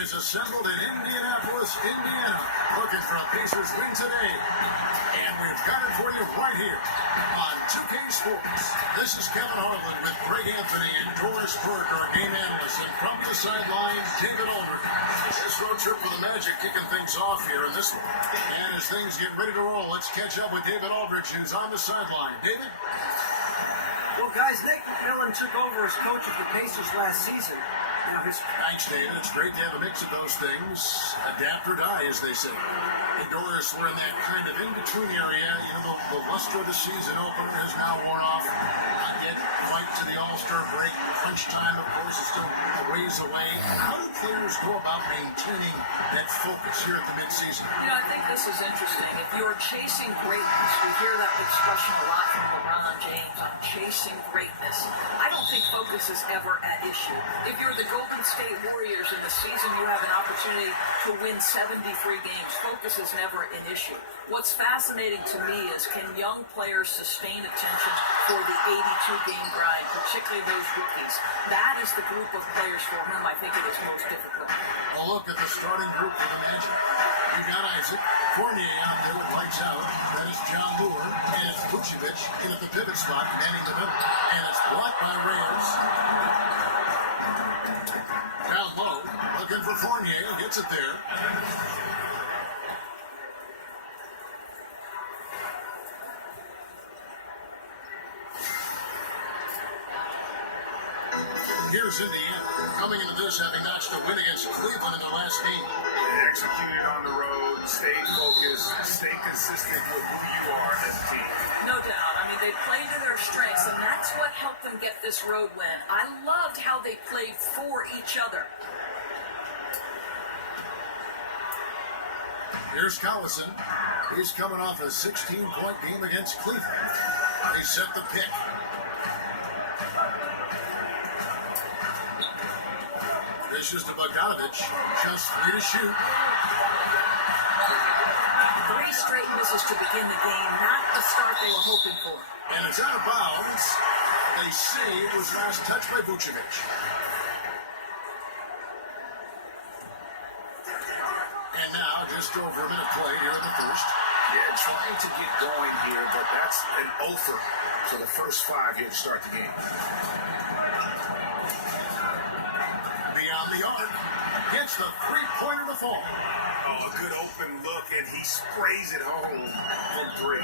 is assembled in Indianapolis, Indiana, looking for a Pacers win today. And we've got it for you right here on 2K Sports. This is Kevin Harlan with Greg Anthony and Doris Burke, our game analyst. And from the sideline, David Aldridge. This road trip for the Magic kicking things off here in this one. And as things get ready to roll, let's catch up with David Aldridge, who's on the sideline. David? Well, guys, Nate McMillan took over as coach of the Pacers last season. Thanks, David. It's great to have a mix of those things. Adapt or die, as they say. And Doris, we're in that kind of in-between area. You know, the luster of the season opener has now worn off. Not yet quite to the All-Star break. Crunch time, of course, is still a ways away. How do players go about maintaining that focus here at the midseason? You know, I think this is interesting. If you're chasing greatness, we hear that expression a lot from LeBron James. I'm chasing greatness. I don't think focus is ever at issue. If you're the Golden State Warriors in the season, you have an opportunity to win 73 games. Focus is never an issue. What's fascinating to me is, can young players sustain attention for the 82-game grind, particularly those rookies? That is the group of players for whom I think it is most difficult. Well, look at the starting group for the Magic. You got Isaac Fournier out there with lights out. Then it's John Moore, and it's Vucevic in at the pivot spot, manning the middle. And it's blocked by Reyes. Down low, looking for Fournier, gets it there. Here's Indiana, coming into this having notched a win against Cleveland in their last game. They executed on the road, stayed focused, stay consistent with who you are as a team. No doubt. I mean, they played to their strengths, and that's what helped them get this road win. I loved how they played for each other. Here's Collison. He's coming off a 16-point game against Cleveland. He set the pick. Dishes to Bogdanovich. Just 3 to shoot. 3 straight misses to begin the game. Not the start they were hoping for. And it's out of bounds. They say it was last touched by Vucevic. And now, just over a minute played here in the first. Yeah, trying to get going here, but that's an offer for the first 5 here to start the game. Beyond the arc, gets the three-pointer to fall. Oh, a good open look, and he sprays it home from 3.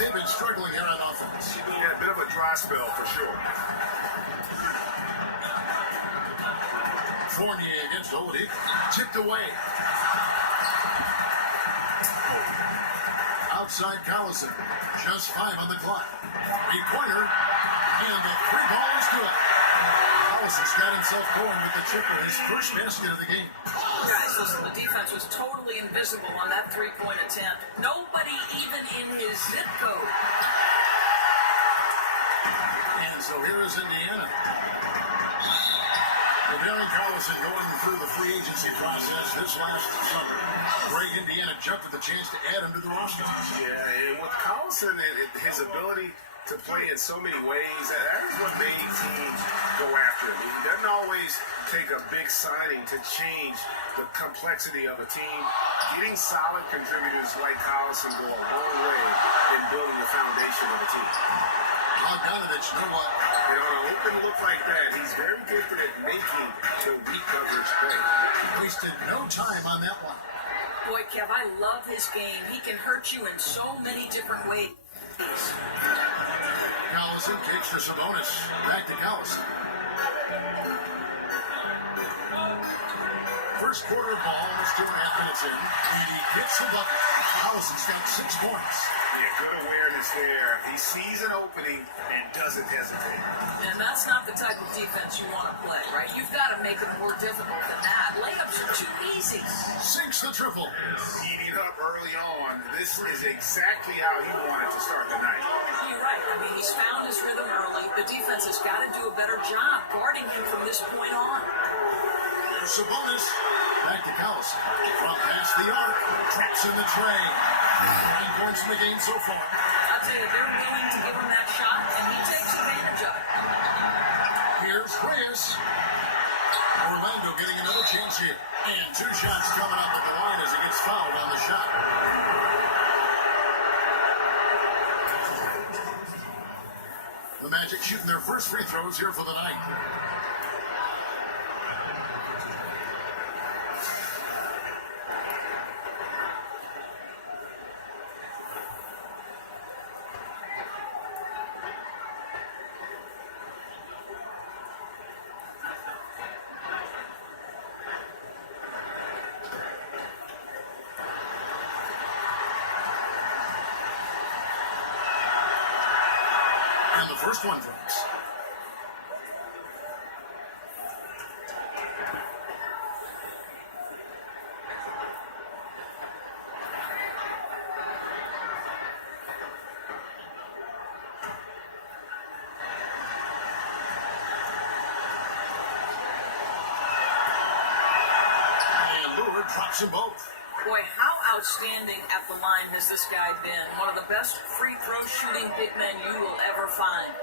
They've been struggling here on offense. Yeah, a bit of a dry spell for sure. Fournier against Oladipo. Tipped away. Outside Collison. Just 5 on the clock. 3-pointer. And the 3-ball is good. Collison's got himself going with the triple. His first basket of the game. Guys, listen, the defense was totally invisible on that 3-point attempt. Nobody even in his zip code. And so here is Indiana. Darren Collison going through the free agency process this last summer. Great Indiana jumped at the chance to add him to the roster. Yeah, and with Collison and his ability to play in so many ways, that is what made teams go after him. He doesn't always take a big signing to change the complexity of a team. Getting solid contributors like Collison go a long way in building the foundation of a team. Bogdanovich, you know what? You know, an open look like that, he's very gifted at making the weak coverage play. Wasted no time on that one. Boy, Kev, I love his game. He can hurt you in so many different ways. Collison kicks for Sabonis. Back to Collison. First quarter of ball, almost 2.5 minutes in. He hits the bucket. Collison's got 6 points. Yeah, good awareness there. He sees an opening and doesn't hesitate. And that's not the type of defense you want to play, right? You've got to make it more difficult than that. Layups are too easy. Sinks the triple. Heating up early on. This is exactly how he wanted to start the night. You're right. I mean, he's found his rhythm early. The defense has got to do a better job guarding him from this point on. There's Sabonis. Back to Collison. From past the arc. Traps in the tray. 9 points in the game so far. I'll tell you, they're willing to give him that shot, and he takes advantage of it. Here's Reyes. Orlando getting another chance here. And 2 shots coming up at the line as he gets fouled on the shot. The Magic shooting their first free throws here for the night. And the first one drops. And Lillard drops them both. Boy, how outstanding at the line has this guy been. One of the best free throw shooting big men you will ever find.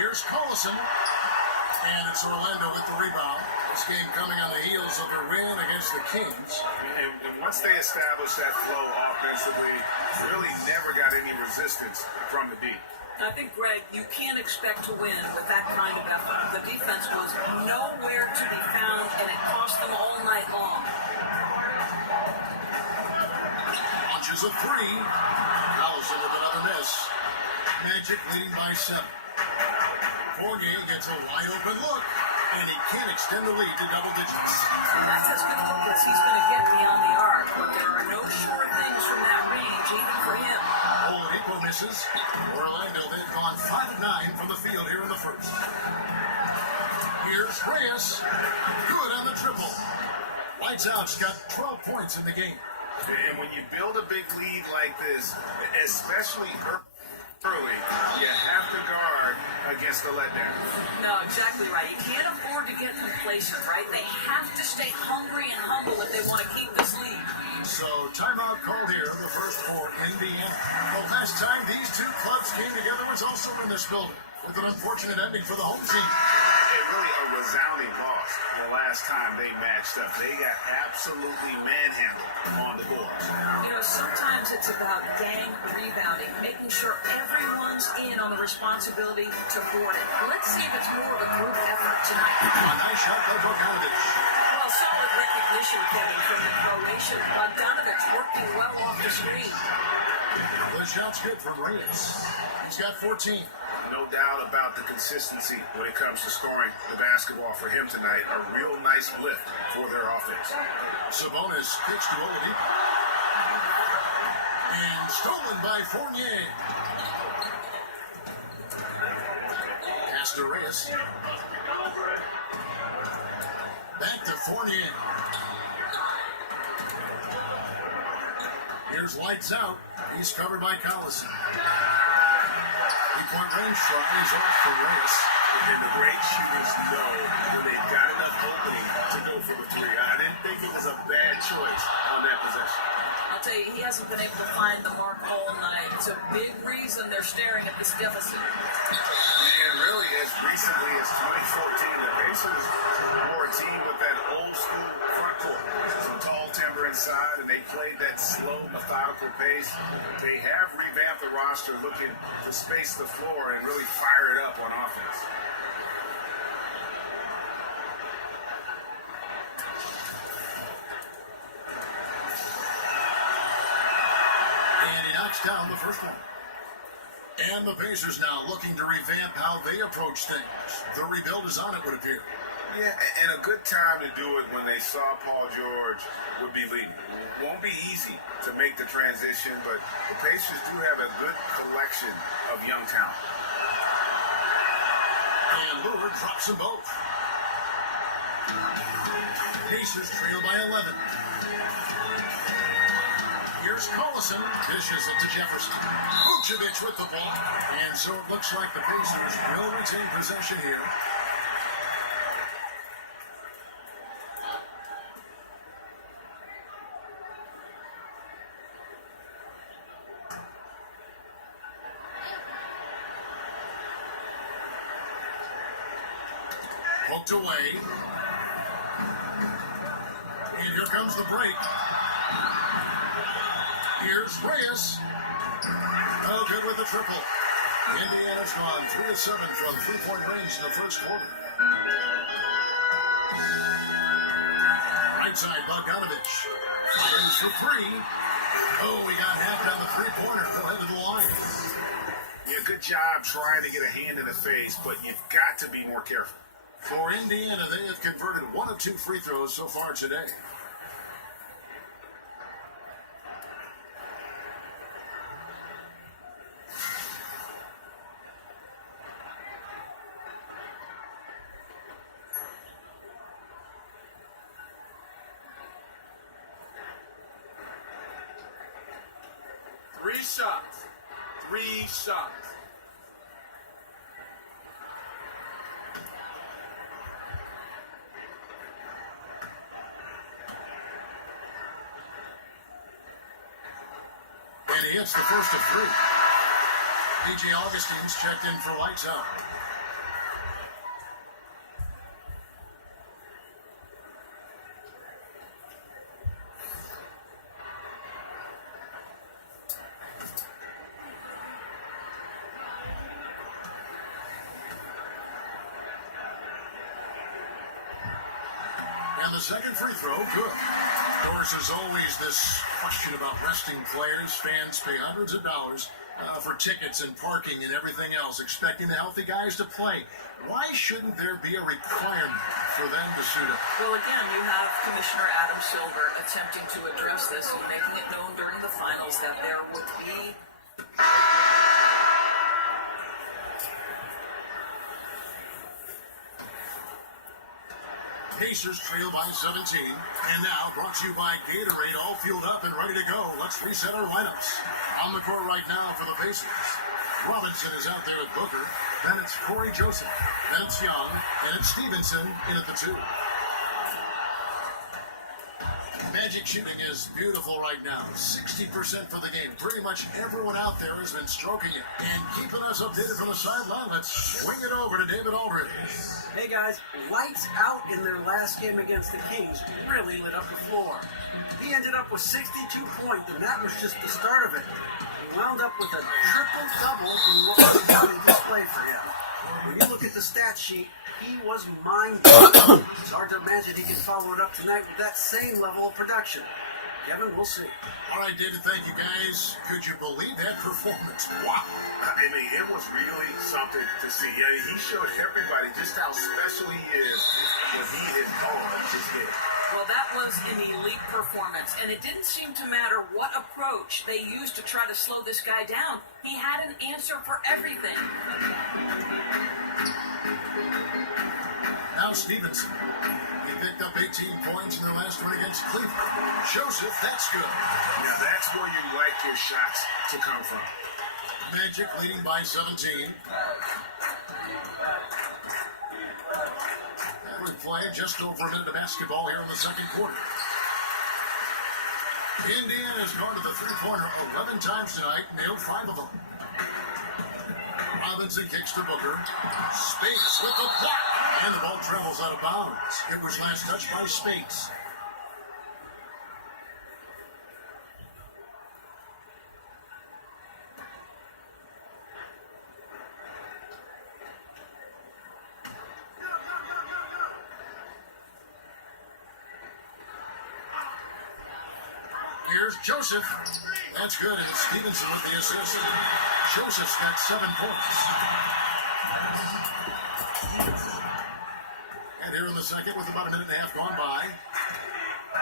Here's Collison. And it's Orlando with the rebound. This game coming on the heels of their win against the Kings. And once they established that flow offensively, really never got any resistance from the D. I think, Greg, you can't expect to win with that kind of effort. The defense was nowhere to be found, and it cost them all night long. Launches a 3. Collison with another miss. Magic leading by 7. Fournier gets a wide open look, and he can't extend the lead to double digits. That's as good a look as he's going to get beyond the arc, but there are no sure things from that range, even for him. Oladipo misses. Orlando, they've gone 5 of 9 from the field here in the first. Here's Reyes. Good on the triple. Lights out's got 12 points in the game. And when you build a big lead like this, especially early, you have to guard against the letdown. No, exactly right. You can't afford to get complacent, right? They have to stay hungry and humble if they want to keep this lead. So, timeout called here, the first for Indiana. The last time these two clubs came together was also in this building, with an unfortunate ending for the home team. It really a resounding loss the last time they matched up. They got absolutely manhandled on the boards. You know, sometimes it's about gang rebounding, making sure everyone's in on the responsibility to board it. Let's see if it's more of a group effort tonight. A nice shot by Bogdanovic. Well, solid recognition, Kevin, from the Croatian. Bogdanovic working well off the screen. The shot's good from Reyes. He's got 14. No doubt about the consistency when it comes to scoring the basketball for him tonight. A real nice lift for their offense. Sabonis pitched to Oladipo. And stolen by Fournier. Pass to Reyes. Back to Fournier. Here's lights out. He's covered by Collison. Point range try is off for Reyes. And the great shooters know when they've got enough opening to go for the 3. I didn't think it was a bad choice on that possession. I'll tell you, he hasn't been able to find the mark all night. It's a big reason they're staring at this deficit. And really, as recently as 2014, the Pacers were a team with that old school front court. Some tall timber inside, and they played that slow, methodical pace. They have revamped the roster looking to space the floor and really fire it up on offense. And he knocks down the first one. And the Pacers now looking to revamp how they approach things. The rebuild is on, it would appear. Yeah, and a good time to do it when they saw Paul George would be leading. Won't be easy to make the transition, but the Pacers do have a good collection of young talent. And Lillard drops them both. Pacers trail by 11. Here's Collison. Dishes it to Jefferson. Vucevic with the ball. And so it looks like the Pacers will retain possession here. Poked away. And here comes the break. Here's Reyes. Oh, good with the triple. Indiana's gone 3 of 7 from three-point range in the first quarter. Right side, Bogdanovich. Fires for three. Oh, we got half down the three-pointer. Go ahead to the line. Yeah, good job trying to get a hand in the face, but you've got to be more careful. For Indiana, they have converted 1 of 2 free throws so far today. Three shots. And he hits the first of 3. P.J. Augustine's checked in for lights out. And the second free throw, good. Of course, there's always this question about resting players. Fans pay hundreds of dollars for tickets and parking and everything else, expecting the healthy guys to play. Why shouldn't there be a requirement for them to suit up? Well, again, you have Commissioner Adam Silver attempting to address this and making it known during the finals that there would be Pacers trail by 17. And now, brought to you by Gatorade, all fueled up and ready to go. Let's reset our lineups. On the court right now for the Pacers. Robinson is out there at Booker. Then it's Corey Joseph. Then it's Young. And it's Stevenson in at the 2. Magic shooting is beautiful right now. 60% for the game. Pretty much everyone out there has been stroking it and keeping us updated from the sideline. Let's swing it over to David Aldridge. Hey guys, lights out in their last game against the Kings really lit up the floor. He ended up with 62 points, and that was just the start of it. He wound up with a triple-double in what was a display for him. When you look at the stat sheet, he was mind-blowing. It's hard to imagine he can follow it up tonight with that same level of production. Kevin, we'll see. All right, David, thank you, guys. Could you believe that performance? Wow. I mean, it was really something to see. Yeah, he showed everybody just how special he is when he is on his game. Well, that was an elite performance, and it didn't seem to matter what approach they used to try to slow this guy down. He had an answer for everything. Now Stevenson. He picked up 18 points in their last win against Cleveland. Joseph, that's good. Now, that's where you like your shots to come from. Magic leading by 17. We've played just over a minute of basketball here in the second quarter. Indiana's gone to the three-pointer 11 times tonight, nailed 5 of them. Robinson kicks to Booker. Spates with the block. And the ball travels out of bounds. It was last touched by Spates. Here's Joseph. That's good, and it's Stevenson with the assist. Joseph's got 7 points. And here in the second, with about a minute and a half gone by.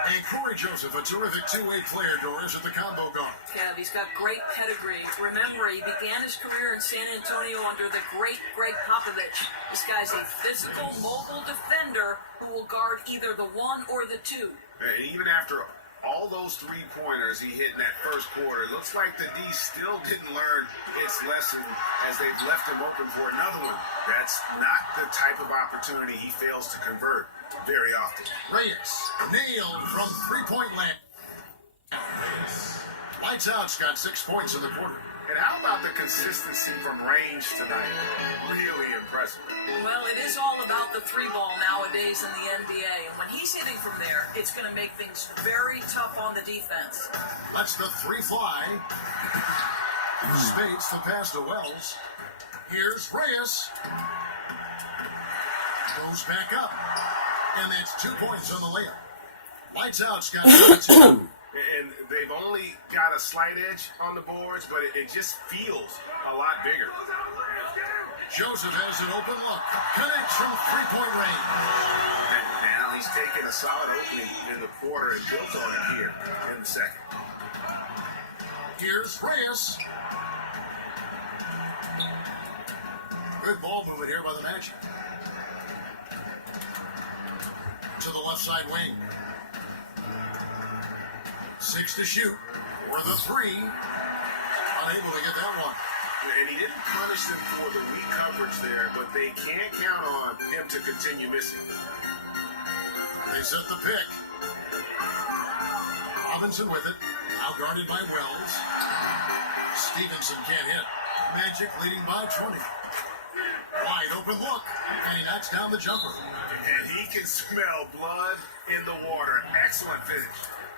And Corey Joseph, a terrific two-way player, Doris, at the combo guard. Yeah, he's got great pedigree. Remember, he began his career in San Antonio under the great Greg Popovich. This guy's a physical, mobile defender who will guard either the 1 or the 2. And even after all those three-pointers he hit in that first quarter, it looks like the D still didn't learn its lesson as they've left him open for another one. That's not the type of opportunity he fails to convert very often. Reyes nailed from three-point land. Lights out's got 6 points in the quarter. And how about the consistency from range tonight? Really impressive. Well, it is all about the three ball nowadays in the NBA. And when he's hitting from there, it's going to make things very tough on the defense. Lets the three fly. Spates the pass to Wells. Here's Reyes. Goes back up. And that's 2 points on the layup. Lights out, Scott. And they've only got a slight edge on the boards, but it just feels a lot bigger. Joseph has an open look. Connects from three-point range. And now he's taken a solid opening in the quarter and built on it here in the second. Here's Reyes. Good ball movement here by the Magic. To the left side wing. 6 to shoot. For the three. Unable to get that one. And he didn't punish them for the weak coverage there, but they can't count on him to continue missing. They set the pick. Robinson with it. Now guarded by Wells. Stevenson can't hit. Magic leading by 20. Wide open look. And he knocks down the jumper. And he can smell blood in the water. Excellent finish.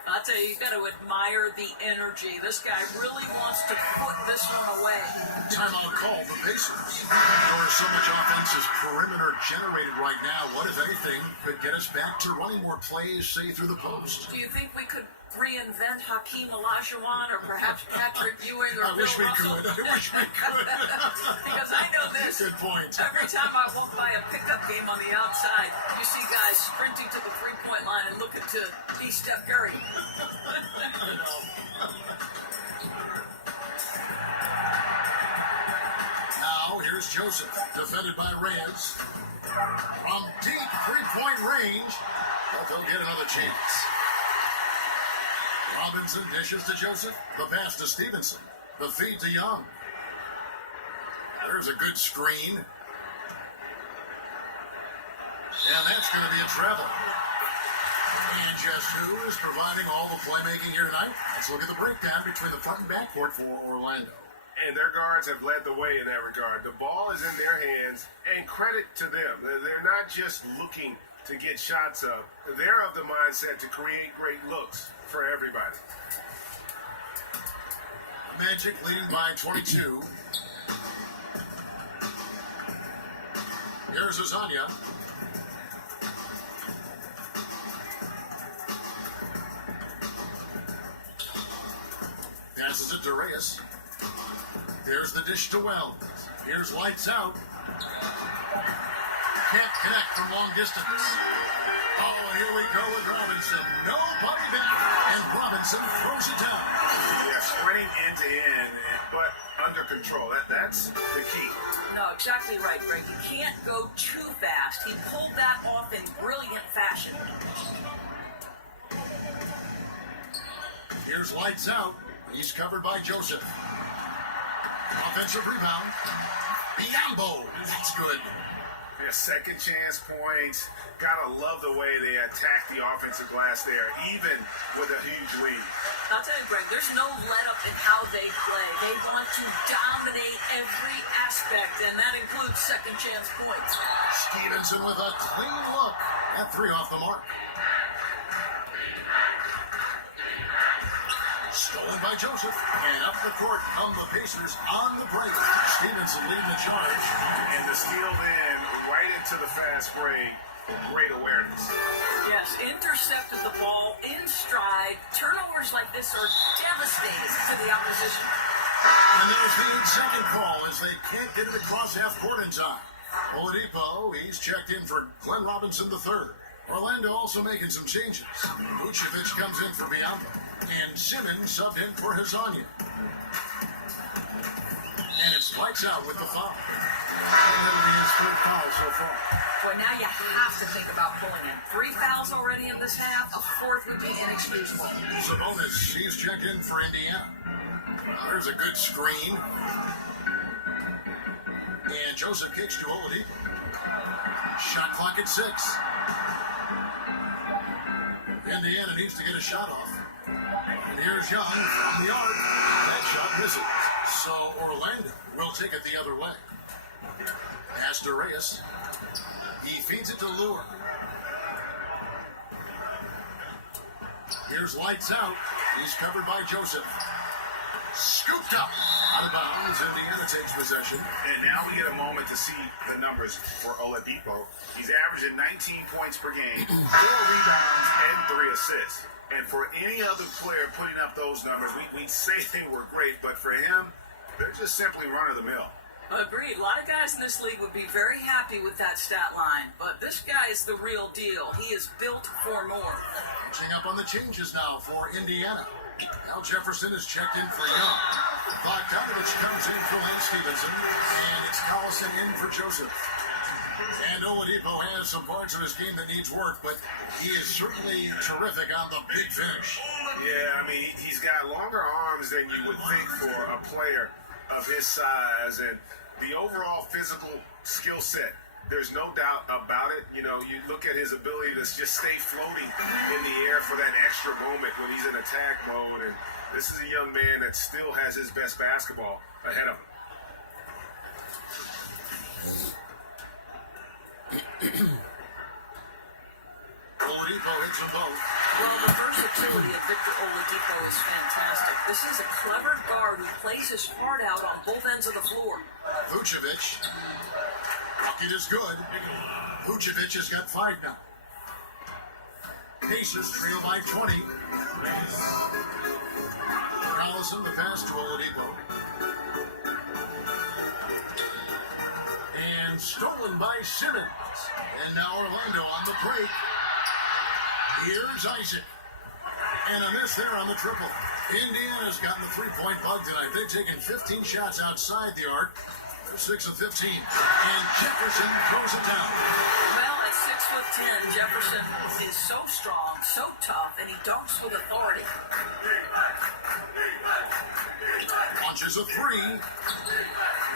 I'll tell you, you got to admire the energy. This guy really wants to put this one away. Timeout called the Pacers. There so much offense is perimeter generated right now. What, if anything, could get us back to running more plays, say, through the post? Do you think we could reinvent Hakeem Olajuwon or perhaps Patrick Ewing or I Bill wish we Russell? could. I wish we could. Because I know this. Good point. Every time I walk by a pickup game on the outside, you see guys sprinting to the three-point line and looking to be Steph Curry. I know. Now, here's Joseph, defended by Reyes. From deep three-point range, but they'll get another chance. Robinson dishes to Joseph. The pass to Stevenson. The feed to Young. There's a good screen. And that's going to be a travel. And just who is providing all the playmaking here tonight? Let's look at the breakdown between the front and backcourt for Orlando. And their guards have led the way in that regard. The ball is in their hands, and credit to them. They're not just looking to get shots up. They're of the mindset to create great looks for everybody. Magic leading by 22. Here's Azania. Passes it to Reyes. Here's the dish to Wells. Here's lights out. Can't connect from long distance. Oh, and here we go with Robinson. Nobody back. And Robinson throws it down. Yeah, sprinting end to end, but under control. That's the key. No, exactly right, Greg. You can't go too fast. He pulled that off in brilliant fashion. Here's lights out. He's covered by Joseph. Offensive rebound. Biombo. That's good. Yeah, second chance points. Gotta love the way they attack the offensive glass there, even with a huge lead. I'll tell you, Greg, there's no let-up in how they play. They want to dominate every aspect, and that includes second chance points. Stevenson with a clean look. That three off the mark. Stolen by Joseph. And up the court come the Pacers on the break. Stevenson leading the charge. And the steal then right into the fast break. Great awareness. Yes, intercepted the ball in stride. Turnovers like this are devastating to the opposition. And there's the 8-second call as they can't get it across half court in time. Oladipo, he's checked in for Glenn Robinson III. Orlando also making some changes. Vucevic comes in for Biombo. And Simmons subbed in for Hazanya. And it's lights out with the foul. That'll be his third foul so far. Boy, now you have to think about pulling in. 3 fouls already in this half. A fourth would be inexcusable. Sabonis, he's checked in for Indiana. There's a good screen. And Joseph kicks to Oladipo. Shot clock at 6. Indiana needs to get a shot off. And here's Young from the arc. That shot misses. So Orlando will take it the other way. Pass to Reyes. He feeds it to Lure. Here's lights out. He's covered by Joseph. Scooped up. Out of bounds. Indiana takes possession. And now we get a moment to see the numbers for Oladipo. He's averaging 19 points per game, 4 rebounds, and 3 assists. And for any other player putting up those numbers, we'd say they were great, but for him, they're just simply run-of-the-mill. Agreed. A lot of guys in this league would be very happy with that stat line, but this guy is the real deal. He is built for more. Catching up on the changes now for Indiana. Al Jefferson is checked in for Young. Bogdanovich comes in for Lane Stevenson, and it's Collison in for Joseph. And Oladipo has some parts of his game that needs work, but he is certainly terrific on the big finish. Yeah, I mean, he's got longer arms than you would think for a player of his size, and the overall physical skill set, there's no doubt about it. You know, you look at his ability to just stay floating in the air for that extra moment when he's in attack mode, and this is a young man that still has his best basketball ahead of him. Oladipo hits them both. Well, the versatility of Victor Oladipo is fantastic. This is a clever guard who plays his heart out on both ends of the floor. Vucevic. Bucket is good. Vucevic has got 5 now. Pacers trail by 20. Collison, the pass to Oladipo. And stolen by Simmons. And now Orlando on the break. Here's Isaac. And a miss there on the triple. Indiana's gotten the three-point bug tonight. They've taken 15 shots outside the arc. They're 6 of 15. And Jefferson throws it down. Well, at 6'10", Jefferson is so strong, so tough, and he dunks with authority. Launches a 3.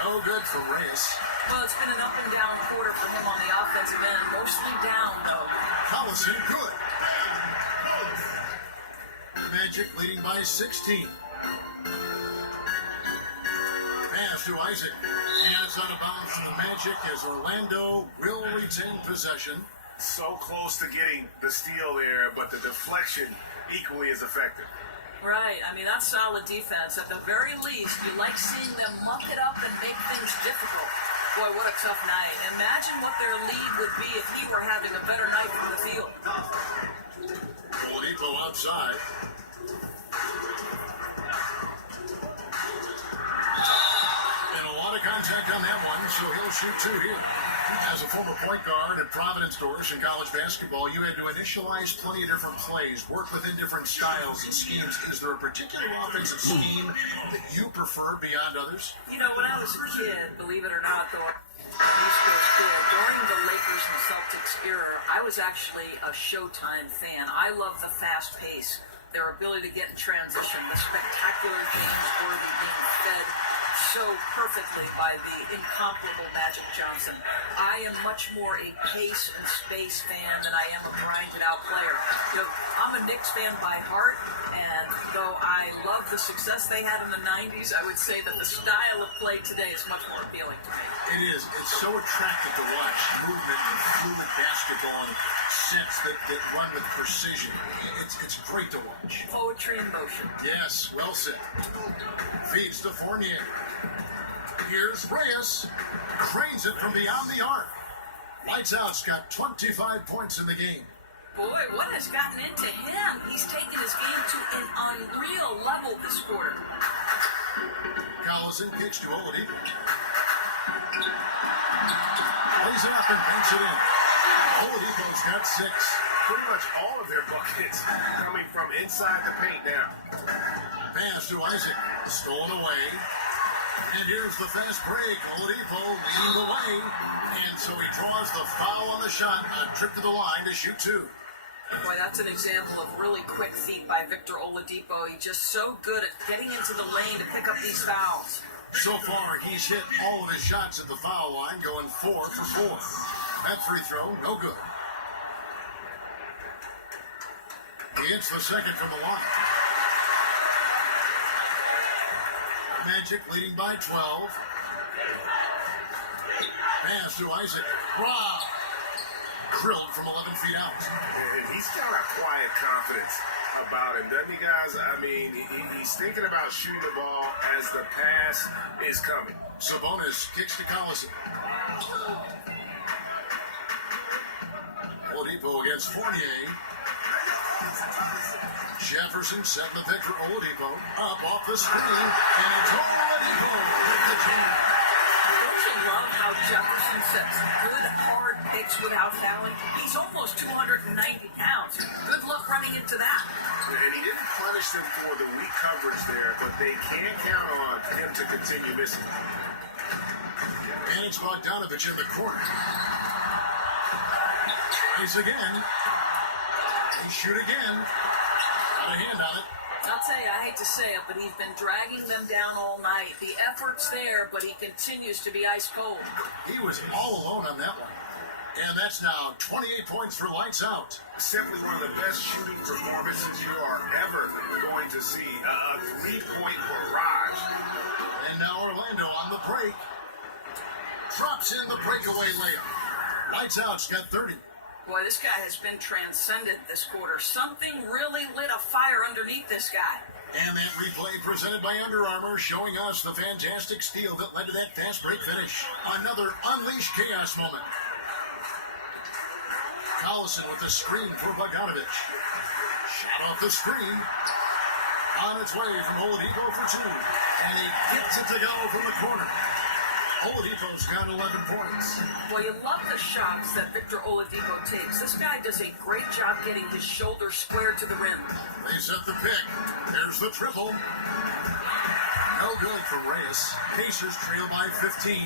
No good for Reyes. Well, it's been an up and down quarter for him on the offensive end. Mostly down, though. Collison, good. Magic leading by 16. Pass to Isaac. And it's out of bounds from the Magic as Orlando will retain possession. So close to getting the steal there, but the deflection equally as effective. Right. I mean, that's solid defense. At the very least, you like seeing them muck it up and make things difficult. Boy, what a tough night. Imagine what their lead would be if he were having a better night from the field. Oladipo outside. And a lot of contact on that one, so he'll shoot 2 here. As a former point guard at Providence Doris in college basketball, you had to initialize plenty of different plays, work within different styles and schemes. Is there a particular offensive scheme that you prefer beyond others? You know, when I was a kid, believe it or not, though, East Coast kid, during the Lakers and Celtics era, I was actually a Showtime fan. I love the fast pace, their ability to get in transition, the spectacular James Worthy being fed so perfectly by the incomparable Magic Johnson. I am much more a pace and space fan than I am a grinded-out player. You know, I'm a Knicks fan by heart, and though I love the success they had in the 90s, I would say that the style of play today is much more appealing to me. It is. It's so attractive to watch movement and fluid basketball and sets that run with precision. It's great to watch. Poetry in motion. Yes, well said. Feeds to Fournier. Here's Reyes. Cranes it from beyond the arc. Lights out's got 25 points in the game. Boy, what has gotten into him? He's taken his game to an unreal level this quarter. Collison pitch to Oladipo. Lays it up and banks it in. Oladipo's got 6. Pretty much all of their buckets coming from inside the paint now. Pass to Isaac. Stolen away. And here's the fast break. Oladipo leading the way. And so he draws the foul on the shot. A trip to the line to shoot 2. Boy, that's an example of really quick feet by Victor Oladipo. He's just so good at getting into the lane to pick up these fouls. So far, he's hit all of his shots at the foul line, going 4 for 4. That free throw, no good. He hits the second from the line. Magic leading by 12. Pass to Isaac. Wow. Drilled from 11 feet out. And he's got a quiet confidence about him, doesn't he, guys? I mean, he's thinking about shooting the ball as the pass is coming. Sabonis kicks to Collison. Oladipo against Fournier. Jefferson setting the pick for Oladipo. Up off the screen. And it's Oladipo with the jam. Don't you love how Jefferson sets good, hard picks without fouling? He's almost 290 pounds. Good luck running into that. And he didn't punish them for the weak coverage there, but they can't count on him to continue missing. And it's Bogdanovich in the corner. Tries again. He shoot again. Got a hand on it. I'll tell you, I hate to say it, but he's been dragging them down all night. The effort's there, but he continues to be ice cold. He was all alone on that one. And that's now 28 points for lights out. Simply one of the best shooting performances you are ever going to see. A three-point barrage. And now Orlando on the break. Drops in the breakaway layup. Lights out's got 30. Boy, this guy has been transcendent this quarter. Something really lit a fire underneath this guy. And that replay presented by Under Armour showing us the fantastic steal that led to that fast break finish. Another unleashed chaos moment. Collison with the screen for Bogdanovich. Shot off the screen. On its way from Oladipo for 2. And he gets it to go from the corner. Oladipo's got 11 points. Well, you love the shots that Victor Oladipo takes. This guy does a great job getting his shoulder square to the rim. They set the pick. There's the triple. No good for Reyes. Pacers trail by 15.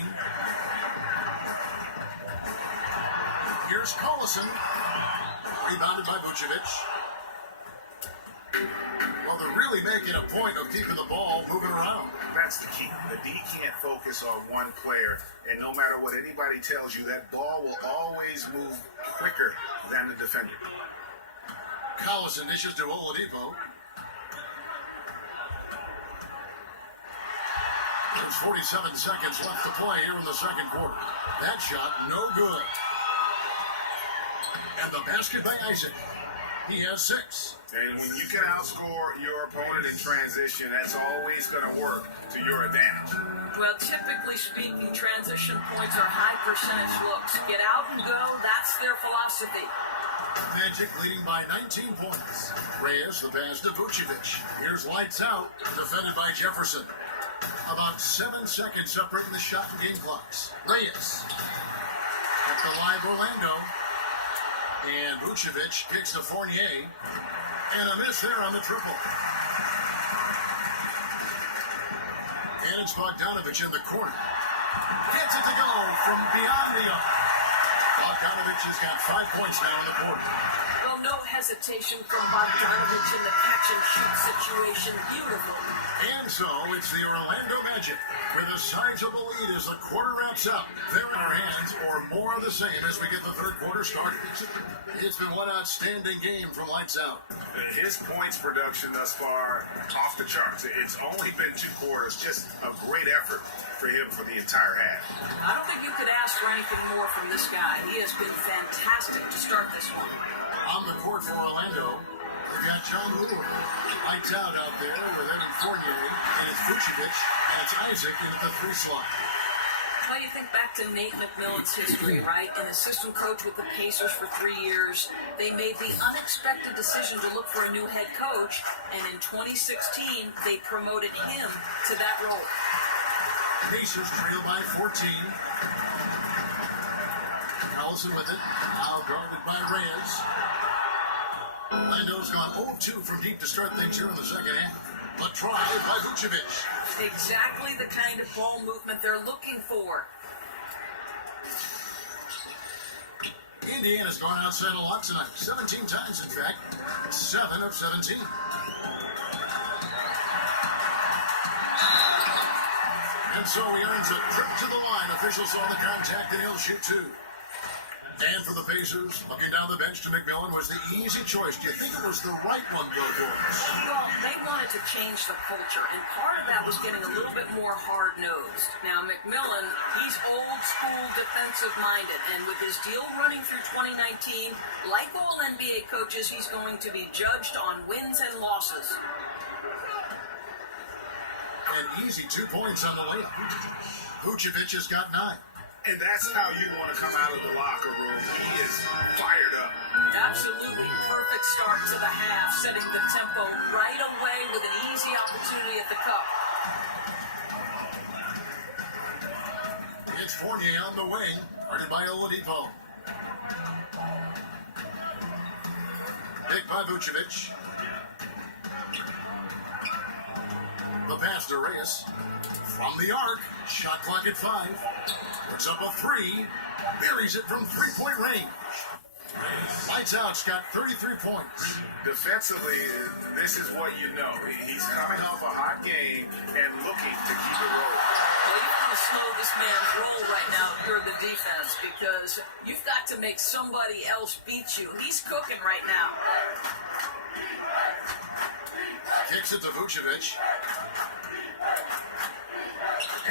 Here's Collison. Rebounded by Vucevic. Well, they're really making a point of keeping the ball moving around. That's the key. The D can't focus on one player, and no matter what anybody tells you, that ball will always move quicker than the defender. Collison dishes to Oladipo. There's 47 seconds left to play here in the second quarter. That shot, no good. And the basket by Isaac. He has 6. And when you can outscore your opponent in transition, that's always going to work to your advantage. Well, typically speaking, transition points are high percentage looks. Get out and go, that's their philosophy. Magic leading by 19 points. Reyes, the pass to Vucevic. Here's lights out, defended by Jefferson. About 7 seconds separating the shot and game clocks. Reyes. At the live Orlando. And Vucevic kicks to Fournier. And a miss there on the triple. And it's Bogdanovich in the corner. Gets it to go from beyond the arc. Bogdanovich has got 5 points now in the quarter. Well, no hesitation from Bogdanovich in the catch-and-shoot situation. Beautiful. And so it's the Orlando Magic with a sizable lead as the quarter wraps up. They're in our hands, or more of the same as we get the third quarter started. It's been one outstanding game from lights out. His points production thus far, off the charts. It's only been 2 quarters, just a great effort for him for the entire half. I don't think you could ask for anything more from this guy. He has been fantastic to start this one. On the court for Orlando, we've got John Lewis. Lights out there with Evan Fournier, and it's Vucevic, and it's Isaac in the 3 slot. Well, you think back to Nate McMillan's history, right? An assistant coach with the Pacers for 3 years. They made the unexpected decision to look for a new head coach, and in 2016, they promoted him to that role. Pacers trail by 14. Collison with it. Now guarded by Reyes. Orlando's gone 0-2 from deep to start things here in the second half. A try by Vucevic. Exactly the kind of ball movement they're looking for. Indiana's gone outside a lot tonight. 17 times, in fact. 7 of 17. And so he earns a trip to the line. Officials saw the contact, and he'll shoot 2. And for the Pacers, looking down the bench to McMillan was the easy choice. Do you think it was the right one, though, Doris? Well, they wanted to change the culture, and part of that was getting a little bit more hard-nosed. Now, McMillan, he's old-school defensive-minded, and with his deal running through 2019, like all NBA coaches, he's going to be judged on wins and losses. An easy 2 points on the layup. Vucevic has got 9. And that's how you want to come out of the locker room. He is fired up. Absolutely perfect start to the half, setting the tempo right away with an easy opportunity at the cup. It's Fournier on the wing, guarded by Oladipo. Picked by Vucevic. The pass to Reyes. From the arc, shot clock at 5. Puts up a 3. Buries it from three-point range. Lights out's got 33 points. Defensively, this is what you know. He's coming off a hot game and looking to keep it rolling. Well, you want to slow this man's roll right now if you're the defense, because you've got to make somebody else beat you. He's cooking right now. Kicks it to Vucevic.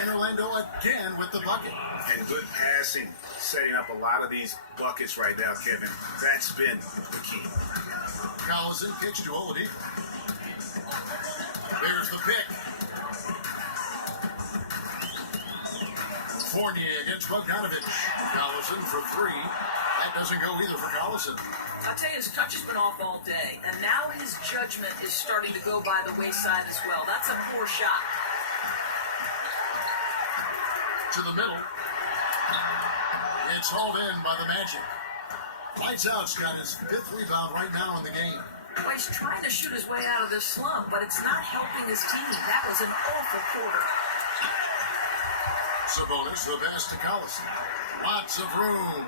And Orlando again with the bucket. And good passing, setting up a lot of these buckets right now, Kevin. That's been the key. Collison kicks to Oladipo. There's the pick. Fournier against Bogdanovic. Collison for 3. That doesn't go either for Collison. I'll tell you, his touch has been off all day, and now his judgment is starting to go by the wayside as well. That's a poor shot. To the middle. It's hauled in by the Magic. Lights out's got his 5th rebound right now in the game. Well, he's trying to shoot his way out of this slump, but it's not helping his team. That was an awful quarter. Sabonis, the pass to Collison. Lots of room.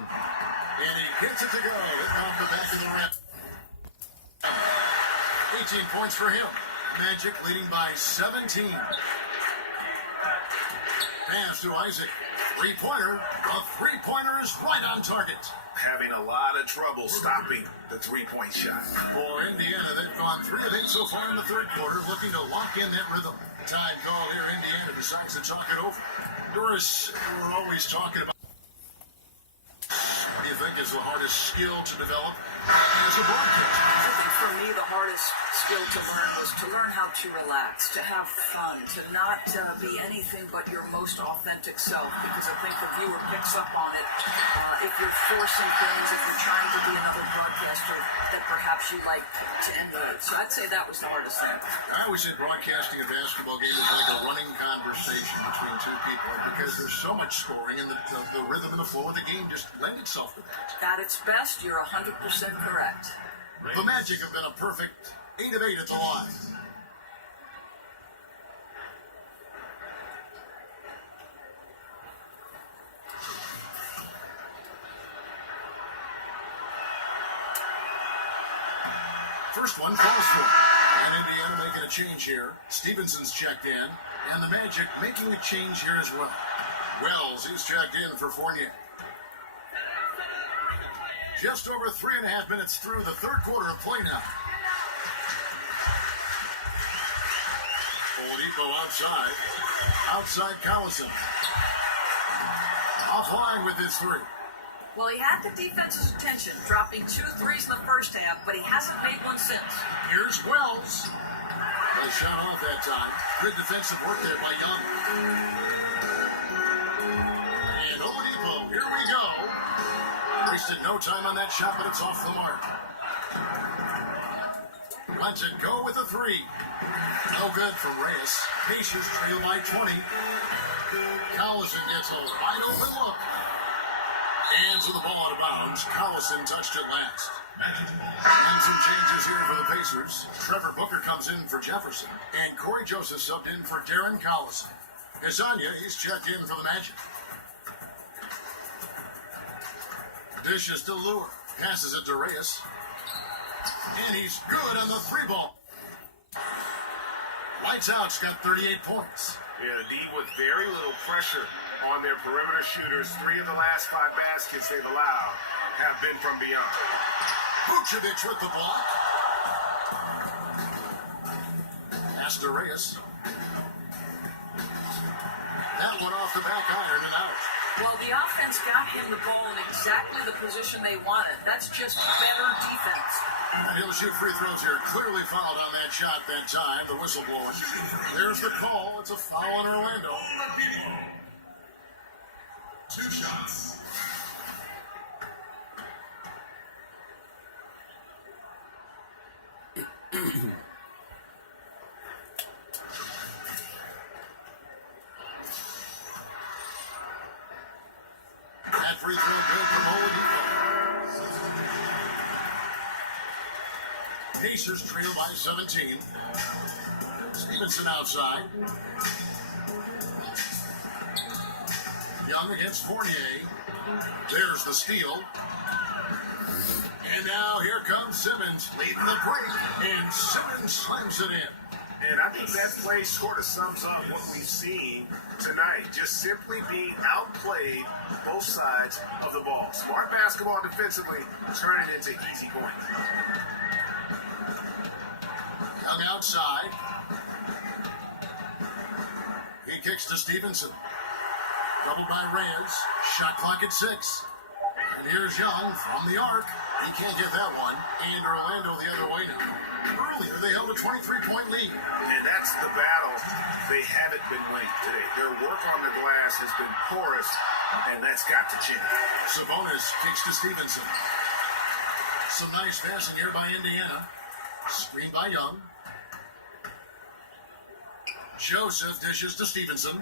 And he gets it to go. Hitting off the back of the rim. 18 points for him. Magic leading by 17. Pass to Isaac. Three-pointer. A three-pointer is right on target. Having a lot of trouble stopping the three-point shot. For Indiana, they've gone 3 of 8 so far in the third quarter, looking to lock in that rhythm. Time call here. Indiana decides to talk it over. Doris, we're always talking about what do you think is the hardest skill to develop as a broadcaster? I think for me, the hardest skill to learn was to learn how to relax, to have fun, to not be anything but your most authentic self, because I think the viewer picks up on it. If you're forcing things, if you're trying to be another broadcaster that perhaps you like to emulate. So I'd say that was the hardest thing. I always say broadcasting a basketball game is like a running conversation between two people, because there's so much scoring, and the rhythm and the flow of the game just lend itself to that. At its best, you're 100% correct. The Magic have been a perfect 8 of 8 at the line. First one falls through. And Indiana making a change here. Stevenson's checked in. And the Magic making a change here as well. Wells, he's checked in for Fournier. Just over 3.5 minutes through the third quarter of play now. Oladipo outside. Outside Collison. Offline with his 3. Well, he had the defense's attention, dropping 2 threes in the first half, but he hasn't made one since. Here's Wells. Nice shot off that time. Good defensive work there by Young. And Oladipo, here we go. Wasted no time on that shot, but it's off the mark. Lets it go with a 3. No good from Reyes. Pacers trail by 20. Collison gets a wide open look. Hands of the ball out of bounds. Collison touched it last. And some changes here for the Pacers. Trevor Booker comes in for Jefferson. And Corey Joseph subbed in for Darren Collison. Kazanya, he's checked in for the Magic. Dishes to Lure. Passes it to Reyes. And he's good on the 3-ball. Lights out's got 38 points. Yeah, the D with very little pressure on their perimeter shooters. 3 of the last 5 baskets they've allowed have been from beyond. Vucevic with the block. Pass to Reyes. That one off the back iron and out. Well, the offense got him the ball in exactly the position they wanted. That's just better defense. And he'll shoot free throws here. Clearly fouled on that shot that time. The whistle blowing. There's the call. It's a foul on Orlando. 2 shots. That free throw good from Oladipo. Pacers trail by 17. Stevenson outside. Young against Fournier. There's the steal. And now here comes Simmons leading the break. And Simmons slams it in. And I think that play sort of sums up what we've seen tonight. Just simply being outplayed both sides of the ball. Smart basketball defensively, turning into easy points. Young outside. He kicks to Stevenson. Doubled by Reyes. Shot clock at 6. And here's Young from the arc. He can't get that one. And Orlando the other way now. Earlier, they held a 23-point lead. And that's the battle they haven't been winning today. Their work on the glass has been porous, and that's got to change. Sabonis kicks to Stevenson. Some nice passing here by Indiana. Screen by Young. Joseph dishes to Stevenson.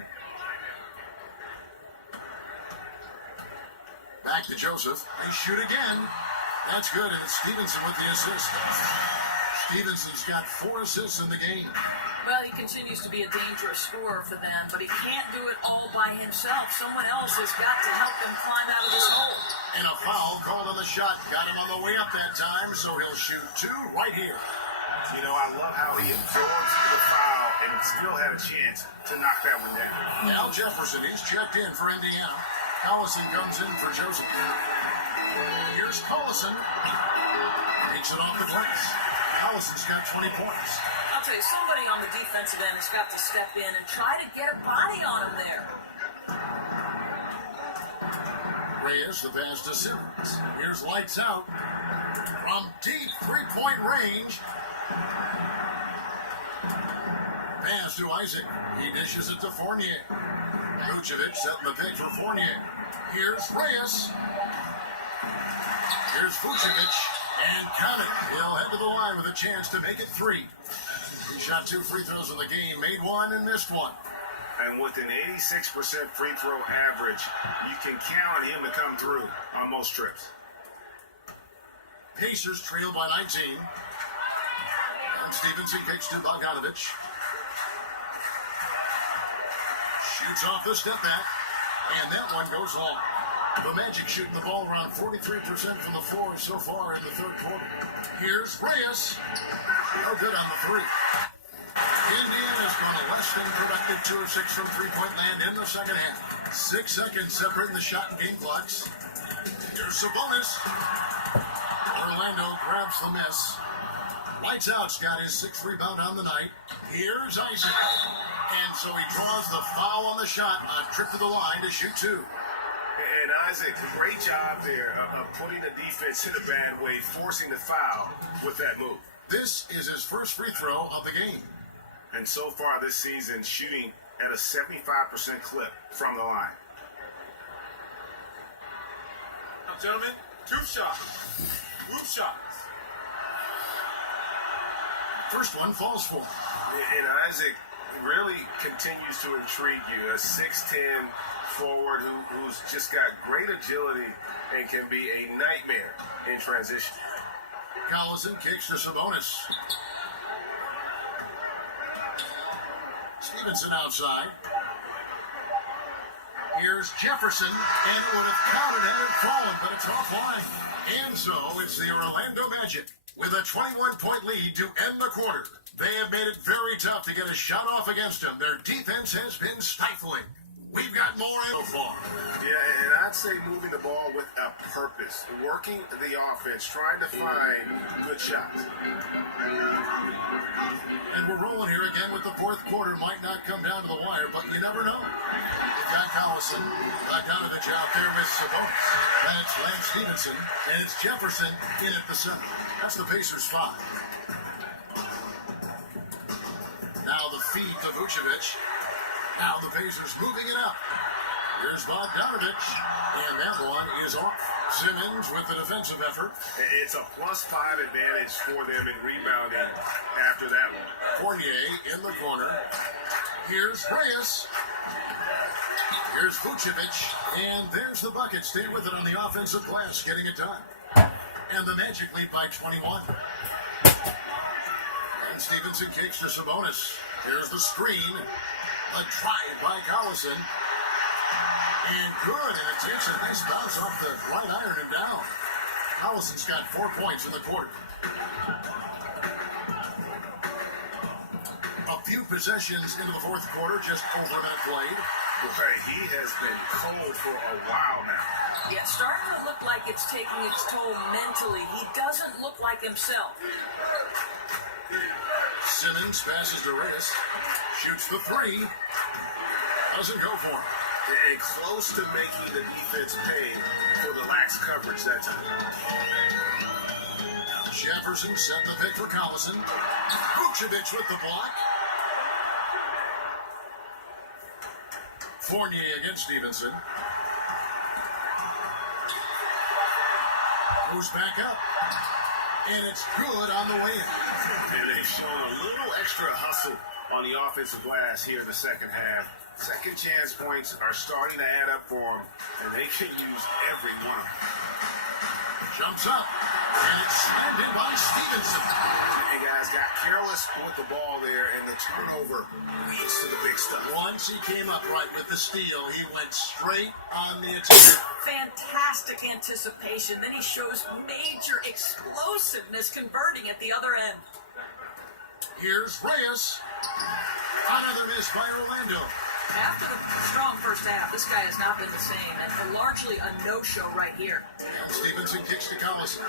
Back to Joseph. They shoot again. That's good, and it's Stevenson with the assist. Stevenson's got 4 assists in the game. Well, he continues to be a dangerous scorer for them, but he can't do it all by himself. Someone else has got to help him climb out of this hole. And a foul called on the shot. Got him on the way up that time, so he'll shoot 2 right here. You know, I love how he absorbs the foul and still had a chance to knock that one down. Al Jefferson, he's checked in for Indiana. Collison comes in for Joseph. Here's Collison. Takes it off the glass. Collison's got 20 points. I'll tell you, somebody on the defensive end has got to step in and try to get a body on him there. Reyes, the pass to Simmons. Here's lights out. From deep three-point range. Pass to Isaac. He dishes it to Fournier. Vucevic setting the pick for Fournier. Here's Reyes. Here's Vucevic. And count it. He'll head to the line with a chance to make it 3. He shot 2 free throws in the game, made 1 and missed 1. And with an 86% free throw average, you can count on him to come through on most trips. Pacers trail by 19. And Stevenson kicks to Bogdanovich. Shoots off the step back. And that one goes long. The Magic shooting the ball around 43% from the floor so far in the third quarter. Here's Reyes. No good on the 3. Indiana's gone a less than productive 2 of 6 from three-point land in the second half. 6 seconds separating the shot and game clocks. Here's Sabonis. Orlando grabs the miss. Lights out's got his 6th rebound on the night. Here's Isaac. And so he draws the foul on the shot on a trip to the line to shoot 2. And Isaac, great job there of putting the defense in a bad way, forcing the foul with that move. This is his first free throw of the game. And so far this season, shooting at a 75% clip from the line. Now, gentlemen, 2 shots. Group shots. First one falls for him. And Isaac really continues to intrigue you. A 6'10" forward who's just got great agility and can be a nightmare in transition. Collison kicks to Sabonis. Stevenson outside. Here's Jefferson, and it would have counted had it fallen, but it's offline. And so it's the Orlando Magic with a 21-point lead to end the quarter. They have made it very tough to get a shot off against them. Their defense has been stifling. We've got more so far. Yeah, and I'd say moving the ball with a purpose, working the offense, trying to find good shots. And we're rolling here again with the fourth quarter. Might not come down to the wire, but you never know. You've got Collison, Bogdanovich out there with Sabonis. That's Lance Stevenson, and it's Jefferson in at the center. That's the Pacers 5. Now the feed to Vucevic. Now the Pacers moving it up. Here's Bogdanovich, and that one is off. Simmons with the defensive effort. It's a +5 advantage for them in rebounding after that one. Fournier in the corner. Here's Reyes. Here's Vucevic, and there's the bucket. Stay with it on the offensive glass, getting it done. And the Magic lead by 21. And Stevenson kicks to Sabonis. Here's the screen. A drive by Collison. And good, and it takes a nice bounce off the right iron and down. Collison's got 4 points in the quarter. A few possessions into the fourth quarter, just over a minute played. Boy, he has been cold for a while now. Yeah, starting to look like it's taking its toll mentally. He doesn't look like himself. Simmons passes to Reyes. Shoots the three. Doesn't go for him. And close to making the defense pay for the lax coverage that time. Jefferson set the pick for Collison. Vucevic with the block. Fournier against Stevenson. Goes back up. And it's good on the way in. And they've shown a little extra hustle on the offensive glass here in the second half. Second chance points are starting to add up for them, and they can use every one of them. Jumps up, and it's slammed in by Stevenson. Hey guys, got careless with the ball there, and the turnover leads to the big stuff. Once he came up right with the steal, he went straight on the attack. Fantastic anticipation. Then he shows major explosiveness converting at the other end. Here's Reyes. Another miss by Orlando. After the strong first half, this guy has not been the same, and largely a no-show right here. And Stevenson kicks to Collison.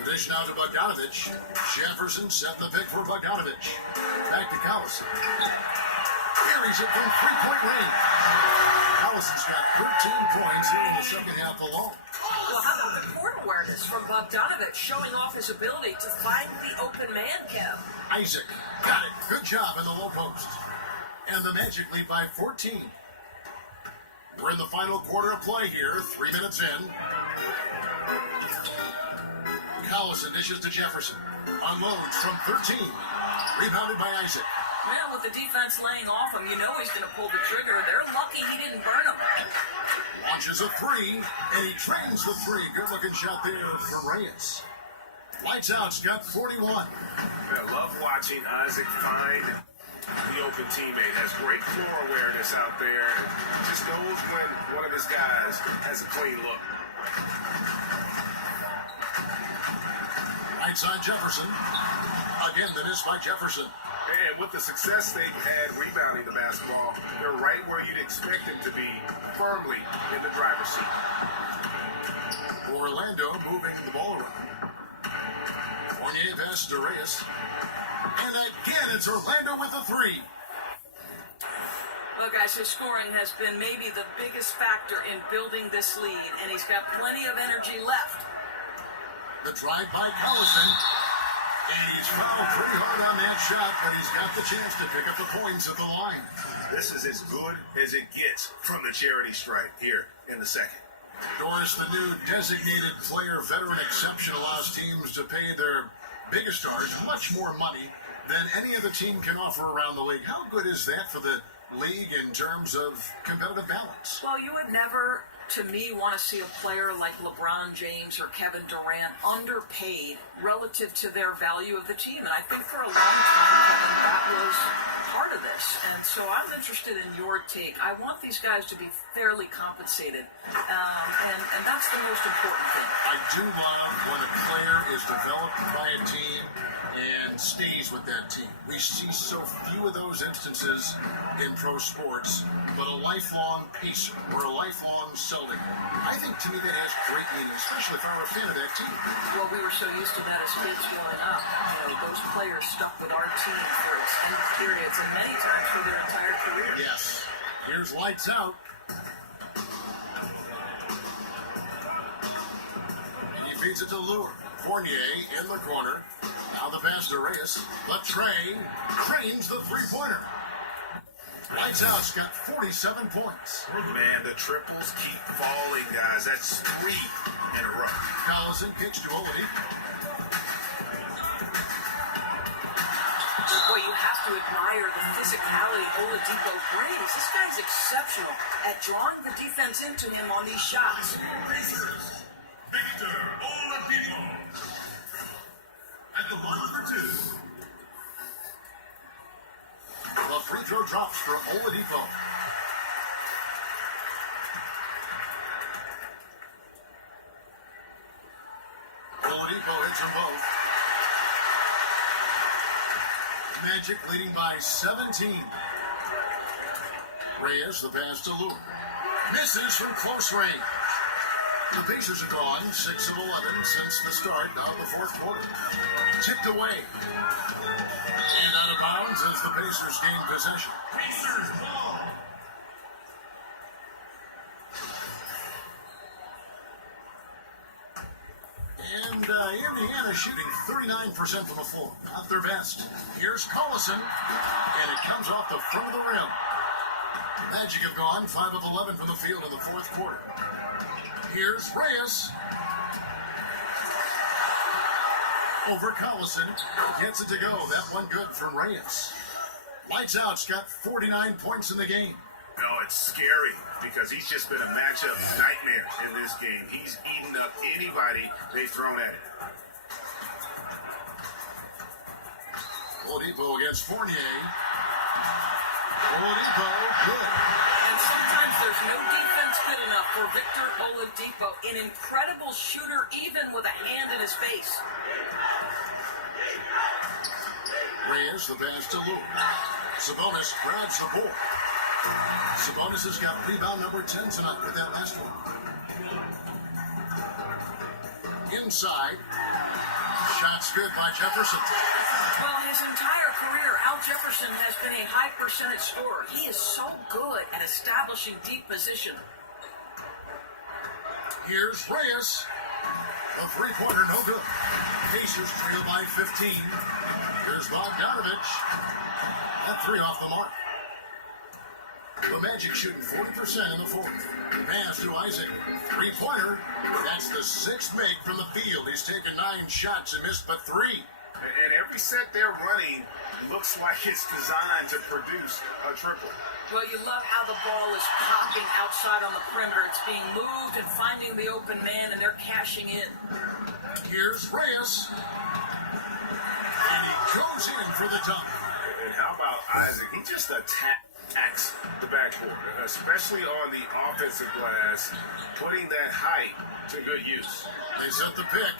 The dish now to Bogdanovich. Jefferson set the pick for Bogdanovich. Back to Collison. Carries it from three-point range. Collison's got 13 points here in the second half alone. Well, how about the court awareness from Bogdanovich, showing off his ability to find the open man, Kev? Isaac got it. Good job in the low post. And the Magic lead by 14. We're in the final quarter of play here. 3 minutes in. Collison dishes to Jefferson. Unloads from 13. Rebounded by Isaac. Man, with the defense laying off him, you know he's going to pull the trigger. They're lucky he didn't burn him. Launches a three, and he trains the three. Good-looking shot there from Reyes. Lights out's got 41. I love watching Isaac find the open teammate. Has great floor awareness out there. Just knows when one of his guys has a clean look. Right side Jefferson. Again, the miss by Jefferson. And with the success they've had rebounding the basketball, they're right where you'd expect them to be, firmly in the driver's seat. Orlando moving the ball around. Fournier passes to Reyes. And again, it's Orlando with the three. Well, guys, his scoring has been maybe the biggest factor in building this lead, and he's got plenty of energy left. The drive by Collison. He's fouled pretty hard on that shot, but he's got the chance to pick up the points at the line. This is as good as it gets from the charity stripe here in the second. Doris, the new designated player veteran exception, allows teams to pay their biggest stars much more money than any other team can offer around the league. How good is that for the league in terms of competitive balance? Well, you would never, to me, want to see a player like LeBron James or Kevin Durant underpaid relative to their value of the team. And I think for a long time, Kevin, that was part of this. And so I'm interested in your take. I want these guys to be fairly compensated. And that's the most important thing. I do love when a player is developed by a team and stays with that team. We see so few of those instances in pro sports, but a lifelong pacer or a lifelong Celtic, I think to me that has great meaning, especially if I were a fan of that team. Well, we were so used to that as kids growing up. Those players stuck with our team for extended periods and many times for their entire career. Yes. Here's lights out. He feeds it to Lure. Fournier in the corner. Now the pass to Reyes. But Trey cranes the three-pointer. Lights out's got 47 points. Man, the triples keep falling, guys. That's 3 in a row. Collison kicks to Oladipo. Boy, you have to admire the physicality Oladipo brings. This guy's exceptional at drawing the defense into him on these shots. Pacers, Victor Oladipo at the line for 2. The free throw drops for Oladipo. Oladipo hits them both. Magic leading by 17. Reyes, the pass to Lure. Misses from close range. The Pacers are gone 6 of 11 since the start of the fourth quarter. Tipped away. And out of bounds as the Pacers gain possession. Pacers ball. And Indiana shooting 39% from the floor. Not their best. Here's Collison. And it comes off the front of the rim. Magic have gone 5 of 11 from the field in the fourth quarter. Here's Reyes. Over Collison. Gets it to go. That one good from Reyes. Lights out's got 49 points in the game. No, it's scary because he's just been a matchup nightmare in this game. He's eaten up anybody they've thrown at him. Oladipo against Fournier. Oladipo, good. And sometimes there's no defense good enough for Victor Oladipo, an incredible shooter even with a hand in his face. Reyes, the pass to Lure. Sabonis grabs the board. Sabonis has got rebound number 10 tonight with that last one. Inside. Shots good by Jefferson. Well, his entire career, Al Jefferson has been a high percentage scorer. He is so good at establishing deep position. Here's Reyes. The three-pointer, no good. Pacers trail by 15. Here's Bogdanovich. That 3 off the mark. The Magic shooting 40% in the fourth. Pass to Isaac. Three-pointer. That's the 6th make from the field. He's taken 9 shots and missed but 3. And every set they're running looks like it's designed to produce a triple. Well, you love how the ball is popping outside on the perimeter. It's being moved and finding the open man, and they're cashing in. Here's Reyes. And he goes in for the dunk. And how about Isaac? He just attacks the backboard, especially on the offensive glass, putting that height to good use. They set the pick.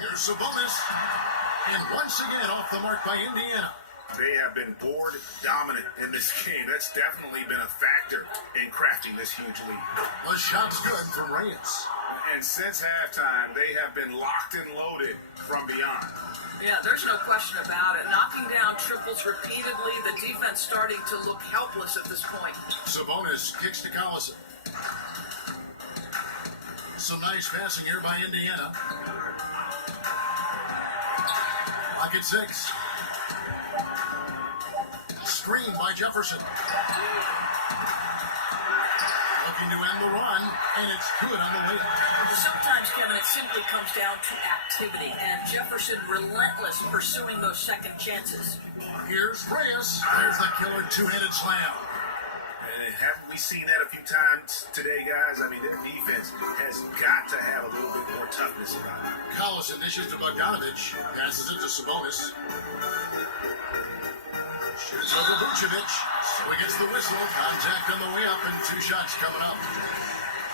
Here's Sabonis. And once again off the mark by Indiana. They have been board dominant in this game. That's definitely been a factor in crafting this huge lead. The shot's good from Reyes. And since halftime, they have been locked and loaded from beyond. Yeah, there's no question about it. Knocking down triples repeatedly, the defense starting to look helpless at this point. Sabonis kicks to Collison. Some nice passing here by Indiana. Lock at 6. Screen by Jefferson. Looking to end the run, and it's good on the way up. Sometimes, Kevin, it simply comes down to activity, and Jefferson relentless pursuing those second chances. Here's Reyes. There's the killer two-handed slam. And haven't we seen that a few times today, guys? I mean, their defense has got to have a little bit more toughness about it. Collison dishes to Bogdanovich. Passes it to Sabonis. Shoots over Vucevic. So he gets the whistle. Contact on the way up, and 2 shots coming up.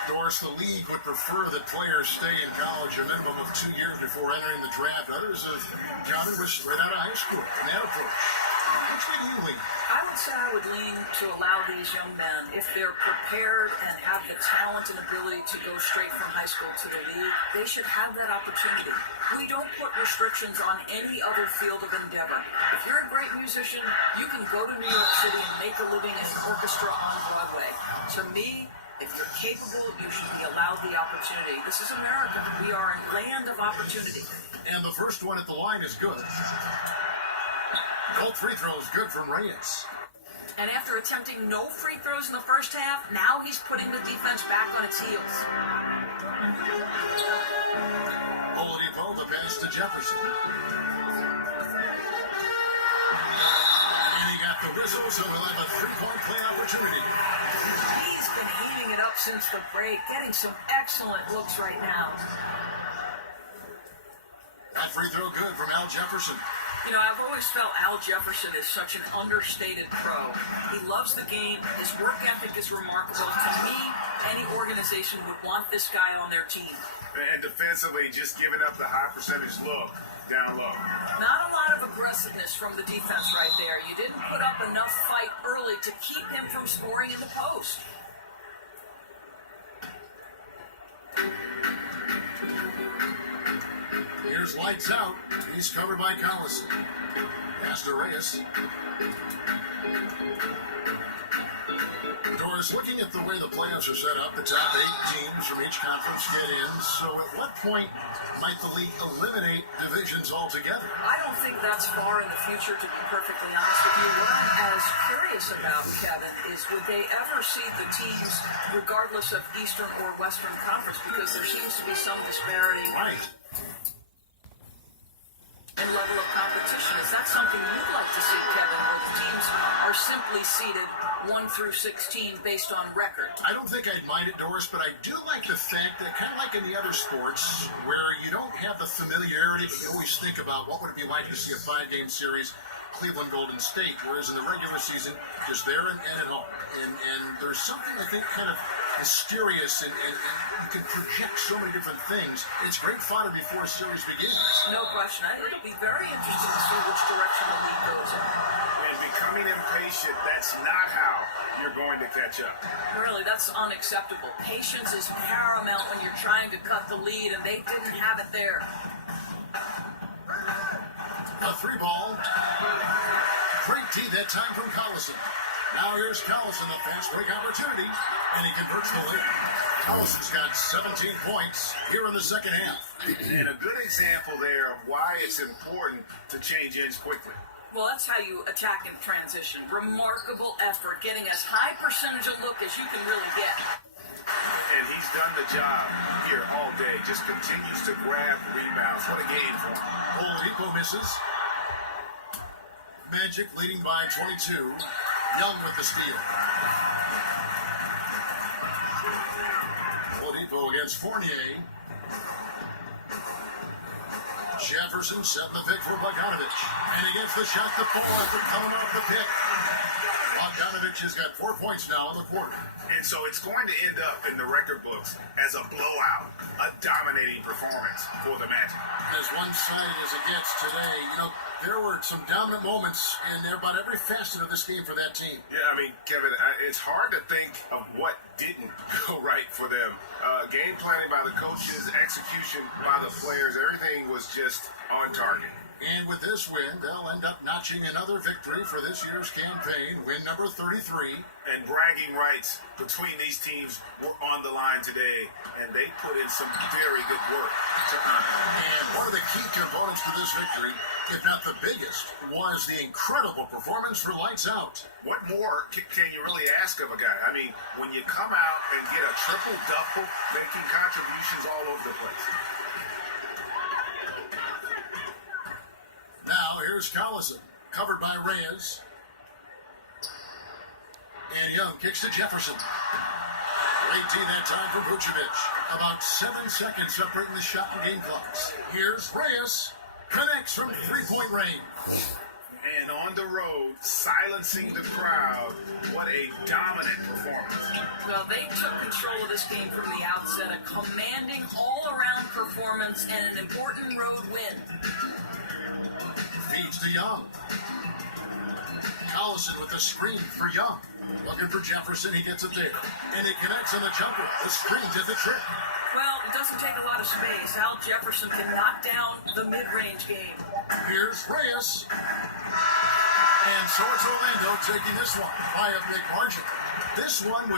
Door course, the league would prefer that players stay in college a minimum of 2 years before entering the draft. Others have counted was right out of high school in that approach. Which way do you lean? I would say I would lean to allow these young men, if they're prepared and have the talent and ability to go straight from high school to the league, they should have that opportunity. We don't put restrictions on any other field of endeavor. If you're a great musician, you can go to New York City and make a living in an orchestra on Broadway. To me, if you're capable, you should be allowed the opportunity. This is America. We are a land of opportunity. And the first one at the line is good. Both free throws good from Reyes. And after attempting no free throws in the first half, now he's putting the defense back on its heels. Oladipo, the pass to Jefferson. And he got the whistle, so he'll have a three-point play opportunity. He's been heating it up since the break, getting some excellent looks right now. That free throw good from Al Jefferson. You know, I've always felt Al Jefferson is such an understated pro. He loves the game. His work ethic is remarkable. To me, any organization would want this guy on their team. And defensively, just giving up the high percentage look down low. Not a lot of aggressiveness from the defense right there. You didn't put up enough fight early to keep him from scoring in the post. Here's lights out. He's covered by Collison. Pass to Reyes. Doris, looking at the way the playoffs are set up, the top 8 teams from each conference get in. So at what point might the league eliminate divisions altogether? I don't think that's far in the future, to be perfectly honest with you. What I'm as curious about, Kevin, is would they ever see the teams, regardless of Eastern or Western Conference, because there seems to be some disparity. Right. And level of competition. Is that something you'd like to see, Kevin, where the teams are simply seeded 1 through 16 based on record? I don't think I'd mind it, Doris, but I do like the fact that, kind of like in the other sports, where you don't have the familiarity, but you always think about what would it be like to see a 5-game series, Cleveland Golden State, whereas in the regular season, just there and at home. And there's something, I think, kind of mysterious, and you can project so many different things. It's great fodder before a series begins. No question. It'll be very interesting to see which direction the league goes in. And becoming impatient, that's not how you're going to catch up. Really, that's unacceptable. Patience is paramount when you're trying to cut the lead, and they didn't have it there. A 3-ball. Great tee that time from Collison. Now here's Collison, a fast break opportunity, and he converts the lead. Collison's got 17 points here in the second half. And a good example there of why it's important to change ends quickly. Well, that's how you attack in transition. Remarkable effort, getting as high percentage of look as you can really get. And he's done the job here all day. Just continues to grab rebounds. What a game for him. Oladipo misses. Magic leading by 22. Young with the steal. Oladipo against Fournier. Jefferson setting the pick for Bogdanovich. And he gets the shot to fall after coming off the pick. Bogdanovich has got 4 points now in the quarter. And so it's going to end up in the record books as a blowout, a dominating performance for the Magic. As one-sided as it gets today, there were some dominant moments in there about every facet of this game for that team. Yeah, I mean, Kevin, it's hard to think of what didn't go right for them. Game planning by the coaches, execution by the players, everything was just on target. And with this win, they'll end up notching another victory for this year's campaign, win number 33. And bragging rights between these teams were on the line today, and they put in some very good work to earn it. And one of the key components to this victory, if not the biggest, was the incredible performance for Lights Out. What more can you really ask of a guy? I mean, when you come out and get a triple-double, making contributions all over the place. Now, here's Collison, covered by Reyes. And Young kicks to Jefferson. Great tee that time from Vucevic. About 7 seconds separating the shot and game clocks. Here's Reyes. Connects from 3-point range. And on the road, silencing the crowd. What a dominant performance. Well, they took control of this game from the outset, a commanding all-around performance and an important road win. Feeds to Young. Collison with the screen for Young. Looking for Jefferson, he gets it there. And it connects on the jumper. The screen did the trick. Well, it doesn't take a lot of space. Al Jefferson can knock down the mid-range game. Here's Reyes. And so it's Orlando taking this one by a big margin. This one was